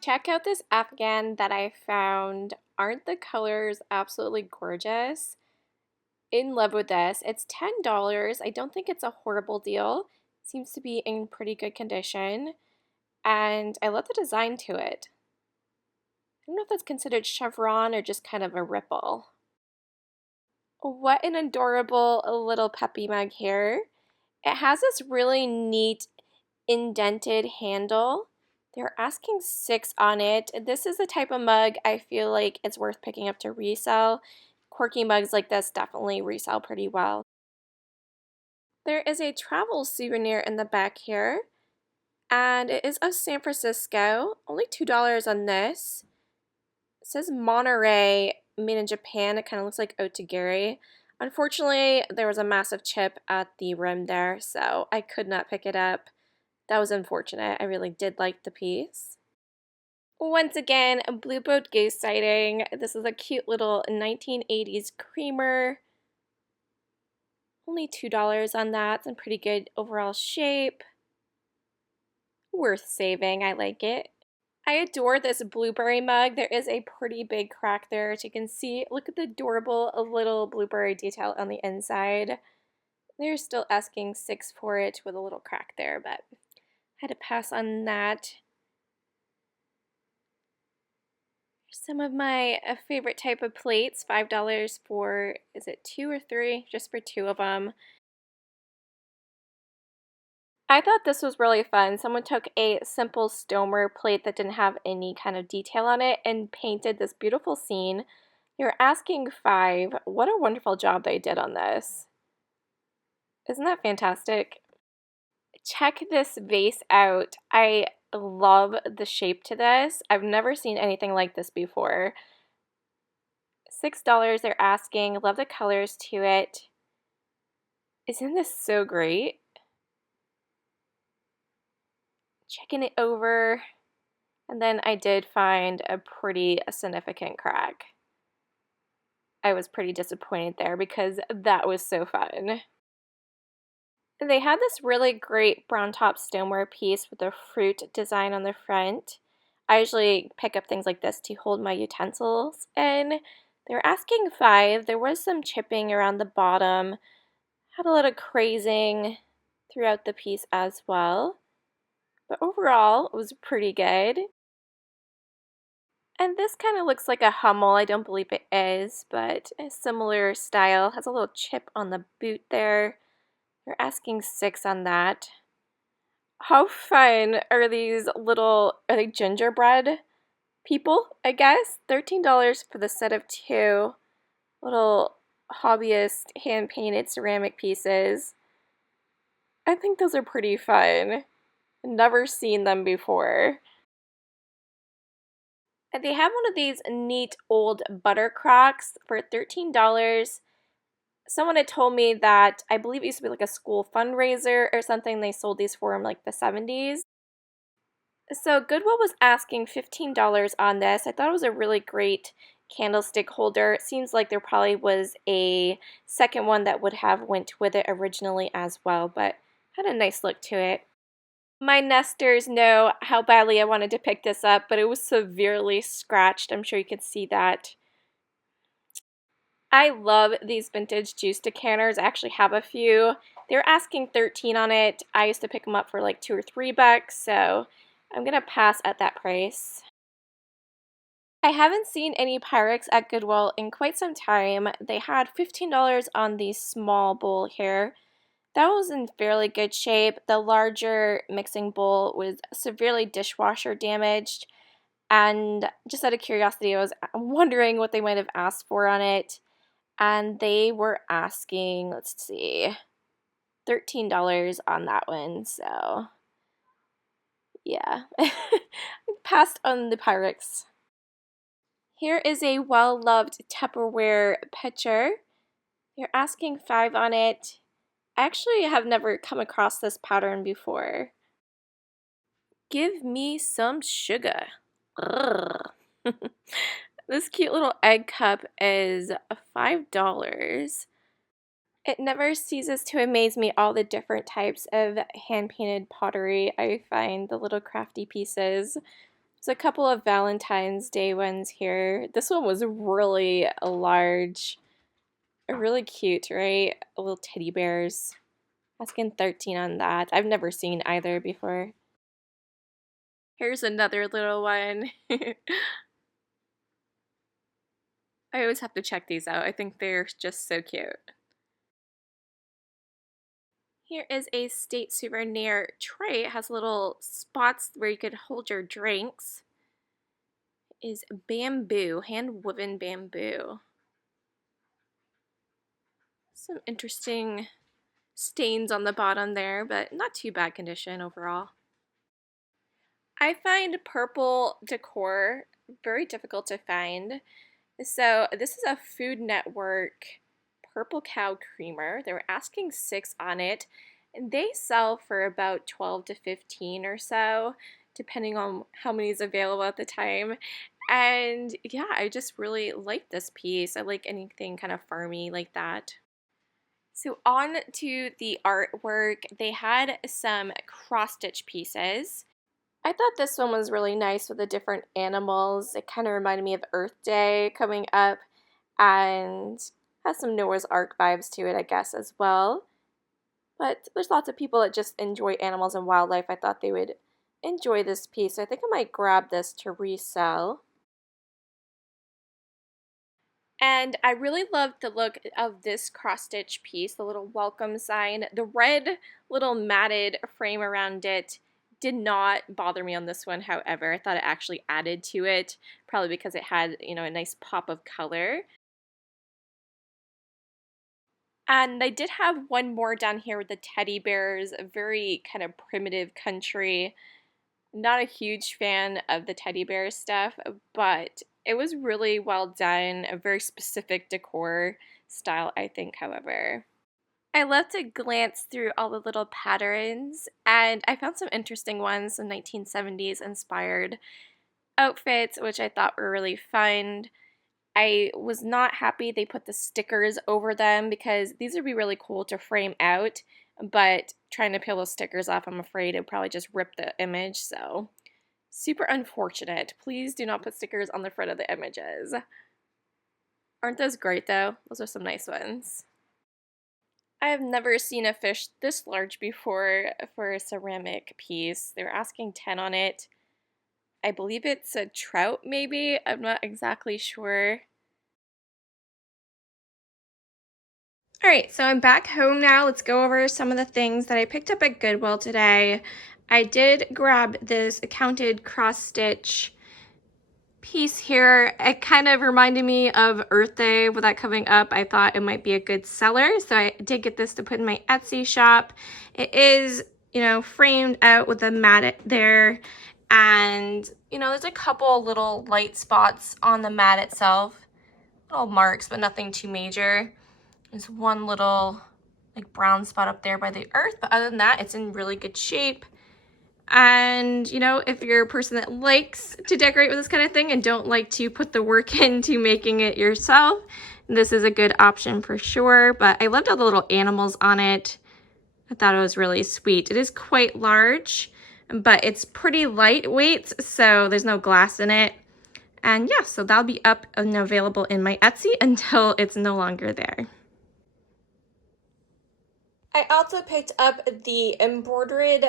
Check out this Afghan that I found. Aren't the colors absolutely gorgeous? In love with this. It's $10. I don't think it's a horrible deal. Seems to be in pretty good condition. And I love the design to it. I don't know if that's considered chevron or just kind of a ripple. What an adorable little puppy mug here. It has this really neat indented handle. They're asking 6 on it. This is the type of mug I feel like it's worth picking up to resell. Quirky mugs like this definitely resell pretty well. There is a travel souvenir in the back here, and it is of San Francisco. Only $2 on this. It says Monterey, made in Japan. It kind of looks like Otagiri. Unfortunately, there was a massive chip at the rim there, so I could not pick it up. That was unfortunate. I really did like the piece. Once again, a Blue Boat Goose sighting. This is a cute little 1980s creamer. Only $2 on that. It's in pretty good overall shape. Worth saving. I like it. I adore this blueberry mug. There is a pretty big crack there, as you can see. Look at the adorable little blueberry detail on the inside. They're still asking 6 for it with a little crack there, but I had to pass on that. Some of my favorite type of plates, $5 for, is it 2 or 3? Just for 2 of them. I thought this was really fun. Someone took a simple stoneware plate that didn't have any kind of detail on it and painted this beautiful scene. You're asking 5. What a wonderful job they did on this. Isn't that fantastic? Check this vase out. I love the shape to this. I've never seen anything like this before. $6 they're asking. Love the colors to it. Isn't this so great? Checking it over, and then I did find a pretty significant crack. I was pretty disappointed there because that was so fun. They had this really great brown top stoneware piece with a fruit design on the front. I usually pick up things like this to hold my utensils in. They're asking 5. There was some chipping around the bottom. Had a lot of crazing throughout the piece as well. But overall, it was pretty good. And this kind of looks like a Hummel. I don't believe it is, but a similar style. Has a little chip on the boot there. They're asking 6 on that. How fun are these little, are they gingerbread people, I guess? $13 for the set of 2. Little hobbyist hand-painted ceramic pieces. I think those are pretty fun. Never seen them before. And they have one of these neat old butter crocks for $13. Someone had told me that I believe it used to be like a school fundraiser or something. They sold these for in like the 70s. So Goodwill was asking $15 on this. I thought it was a really great candlestick holder. It seems like there probably was a second one that would have went with it originally as well, but had a nice look to it. My nesters know how badly I wanted to pick this up, but it was severely scratched. I'm sure you could see that. I love these vintage juice decanters. I actually have a few. They're asking 13 on it. I used to pick them up for like 2 or 3 bucks, so I'm gonna pass at that price. I haven't seen any Pyrex at Goodwill in quite some time. They had $15 on the small bowl here. That was in fairly good shape. The larger mixing bowl was severely dishwasher damaged, and just out of curiosity, I was wondering what they might have asked for on it. And they were asking, let's see, $13 on that one, so yeah. Passed on the Pyrex. Here is a well-loved Tupperware pitcher. They're asking 5 on it. I actually have never come across this pattern before. Give me some sugar. This cute little egg cup is $5. It never ceases to amaze me all the different types of hand-painted pottery. I find the little crafty pieces. There's a couple of Valentine's Day ones here. This one was really large, really cute, right? Little teddy bears. Asking 13 on that. I've never seen either before. Here's another little one. I always have to check these out. I think they're just so cute. Here is a State Souvenir tray. It has little spots where you could hold your drinks. It is bamboo, hand-woven bamboo. Some interesting stains on the bottom there, but not too bad condition overall. I find purple decor very difficult to find. So this is a Food Network Purple Cow creamer. They were asking $6 on it, and they sell for about 12 to 15 or so, depending on how many is available at the time. And yeah, I just really like this piece. I like anything kind of farmy like that. So on to the artwork, they had some cross-stitch pieces. I thought this one was really nice with the different animals. It kind of reminded me of Earth Day coming up and has some Noah's Ark vibes to it, I guess, as well. But there's lots of people that just enjoy animals and wildlife. I thought they would enjoy this piece, so I think I might grab this to resell. And I really loved the look of this cross-stitch piece, the little welcome sign. The red little matted frame around it did not bother me on this one, however. I thought it actually added to it, probably because it had, a nice pop of color. And I did have one more down here with the teddy bears, a very kind of primitive country. Not a huge fan of the teddy bear stuff, but it was really well done, a very specific decor style, I think, however. I love to glance through all the little patterns, and I found some interesting ones, some 1970s inspired outfits, which I thought were really fun. I was not happy they put the stickers over them because these would be really cool to frame out, but trying to peel those stickers off, I'm afraid it would probably just rip the image, so super unfortunate. Please do not put stickers on the front of the images. Aren't those great though? Those are some nice ones. I have never seen a fish this large before for a ceramic piece. They were asking 10 on it. I believe it's a trout maybe. I'm not exactly sure. Alright, so I'm back home now. Let's go over some of the things that I picked up at Goodwill today. I did grab this accounted cross-stitch piece here. It kind of reminded me of Earth Day with that coming up. I thought it might be a good seller, so I did get this to put in my Etsy shop. It is, framed out with a mat there, and, there's a couple little light spots on the mat itself. Little marks, but nothing too major. There's one little brown spot up there by the earth, but other than that, it's in really good shape. And, if you're a person that likes to decorate with this kind of thing and don't like to put the work into making it yourself, this is a good option for sure. But I loved all the little animals on it. I thought it was really sweet. It is quite large, but it's pretty lightweight, so there's no glass in it. And yeah, so that'll be up and available in my Etsy until it's no longer there. I also picked up the embroidered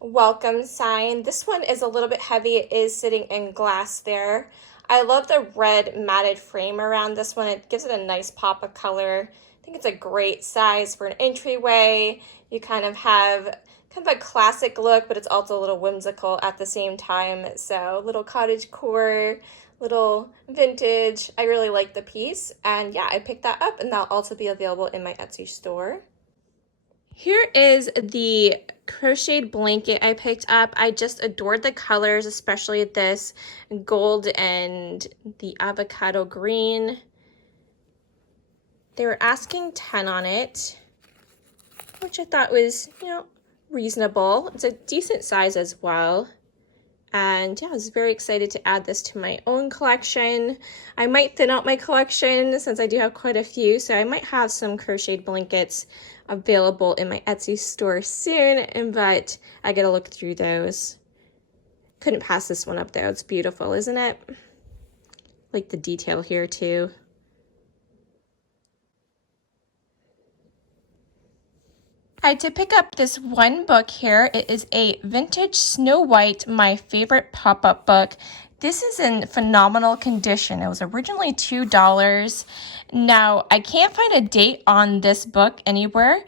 welcome sign. This one is a little bit heavy. It is sitting in glass there. I love the red matted frame around this one. It gives it a nice pop of color. I think it's a great size for an entryway. You kind of have a classic look, but it's also a little whimsical at the same time. So little cottage core, little vintage. I really like the piece. And yeah, I picked that up, and that'll also be available in my Etsy store. Here is the crocheted blanket I picked up. I just adored the colors, especially this gold and the avocado green. They were asking 10 on it, which I thought was, reasonable. It's a decent size as well. And yeah, I was very excited to add this to my own collection. I might thin out my collection since I do have quite a few, so I might have some crocheted blankets available in my Etsy store soon, but I gotta look through those. Couldn't pass this one up though. It's beautiful, isn't it? Like the detail here too. I did pick up this one book here. It is a vintage Snow White, my favorite pop-up book. This is in phenomenal condition. It was originally $2. Now, I can't find a date on this book anywhere.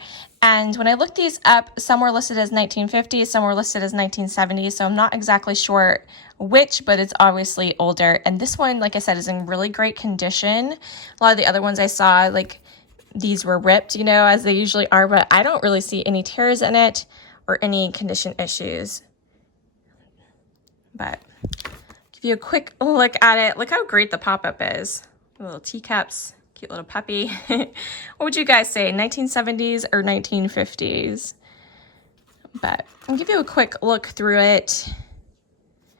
And when I looked these up, some were listed as 1950s, some were listed as 1970s. So I'm not exactly sure which, but it's obviously older. And this one, like I said, is in really great condition. A lot of the other ones I saw, like, these were ripped, you know, as they usually are, but I don't really see any tears in it or any condition issues. But give you a quick look at it. Look how great the pop-up is. Little teacups, cute little puppy. What would you guys say, 1970s or 1950s? But I'll give you a quick look through it.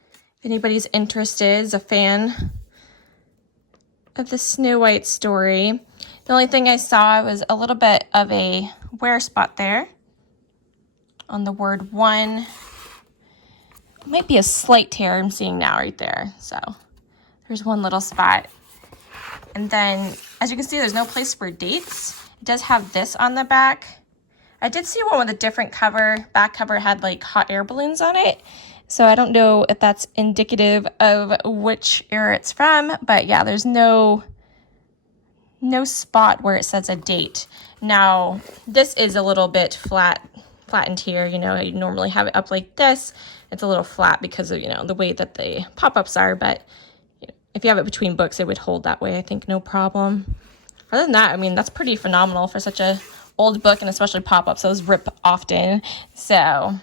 If anybody's interested, is a fan of the Snow White story. The only thing I saw was a little bit of a wear spot there on the word one. It might be a slight tear I'm seeing now right there. So there's one little spot. And then, as you can see, there's no place for dates. It does have this on the back. I did see one with a different cover. Back cover had like hot air balloons on it. So I don't know if that's indicative of which era it's from. But yeah, there's no spot where it says a date. Now, this is a little bit flattened here. You know, you normally have it up like this. It's a little flat because of, you know, the way that the pop-ups are. But you know, if you have it between books, it would hold that way, I think, no problem. Other than that, I mean, that's pretty phenomenal for such a old book, and especially pop-ups. Those rip often. So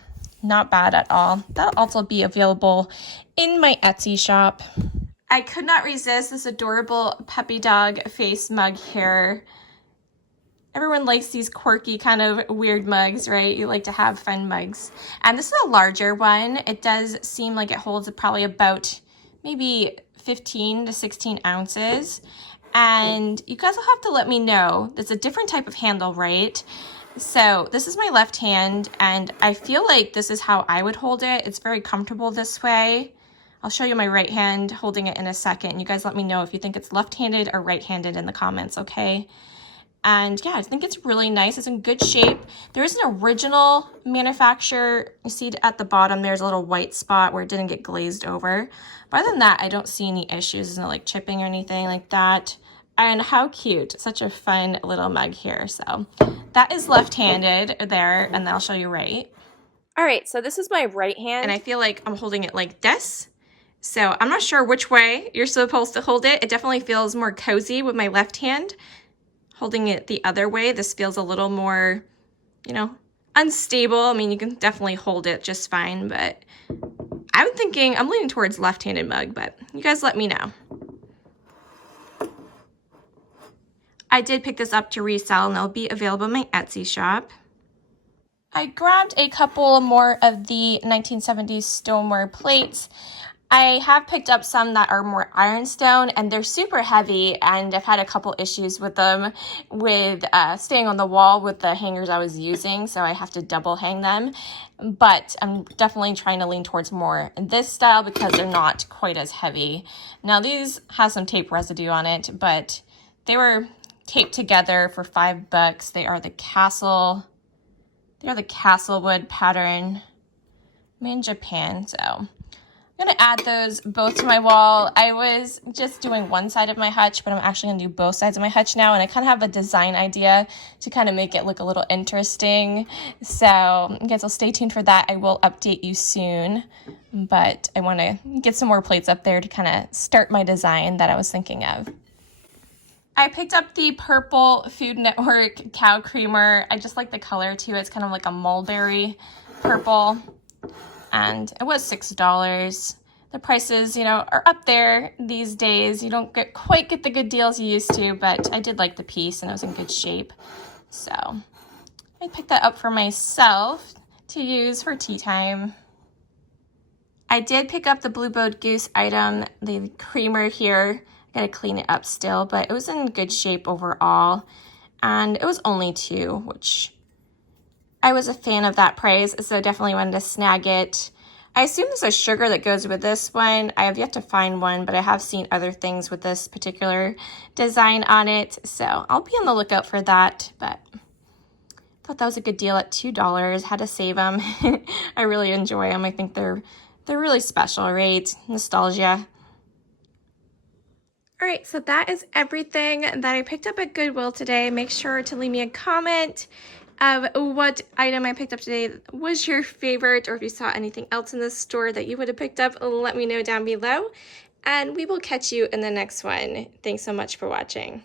not bad at all. That'll also be available in my Etsy shop. I could not resist this adorable puppy dog face mug here. Everyone likes these quirky kind of weird mugs, right? You like to have fun mugs. And this is a larger one. It does seem like it holds probably about maybe 15 to 16 ounces. And you guys will have to let me know. It's a different type of handle, right? So this is my left hand, and I feel like this is how I would hold it. It's very comfortable this way. I'll show you my right hand holding it in a second. You guys let me know if you think it's left-handed or right-handed in the comments, okay? And yeah, I think it's really nice. It's in good shape. There is an original manufacturer. You see at the bottom, there's a little white spot where it didn't get glazed over. But other than that, I don't see any issues. There's no like chipping or anything like that. And how cute. Such a fun little mug here. So that is left-handed there, and then I'll show you right. All right, so this is my right hand. And I feel like I'm holding it like this. So I'm not sure which way you're supposed to hold it. It definitely feels more cozy with my left hand. Holding it the other way, this feels a little more, you know, unstable. I mean, you can definitely hold it just fine, but I'm leaning towards left-handed mug, but you guys let me know. I did pick this up to resell, and it'll be available in my Etsy shop. I grabbed a couple more of the 1970s stoneware plates. I have picked up some that are more ironstone, and they're super heavy, and I've had a couple issues with them with staying on the wall with the hangers I was using, so I have to double hang them. But I'm definitely trying to lean towards more this style because they're not quite as heavy. Now these have some tape residue on it, but they were taped together for $5. They are the Castlewood pattern made in Japan, so I'm going to add those both to my wall. I was just doing one side of my hutch, but I'm actually going to do both sides of my hutch now, and I kind of have a design idea to kind of make it look a little interesting. So you guys will stay tuned for that. I will update you soon, but I want to get some more plates up there to kind of start my design that I was thinking of. I picked up the purple Food Network cow creamer. I just like the color too. It's kind of like a mulberry purple. And it was $6. The prices, you know, are up there these days. You don't quite get the good deals you used to, but I did like the piece and it was in good shape. So I picked that up for myself to use for tea time. I did pick up the Blue Bowed Goose item, the creamer here. I gotta clean it up still, but it was in good shape overall. And it was only $2, which I was a fan of that price, so I definitely wanted to snag it. I assume there's a sugar that goes with this one. I have yet to find one, but I have seen other things with this particular design on it. So I'll be on the lookout for that, but I thought that was a good deal at $2. Had to save them. I really enjoy them. I think they're really special, right? Nostalgia. All right, so that is everything that I picked up at Goodwill today. Make sure to leave me a comment of what item I picked up today was your favorite, or if you saw anything else in this store that you would have picked up, let me know down below. And we will catch you in the next one. Thanks so much for watching.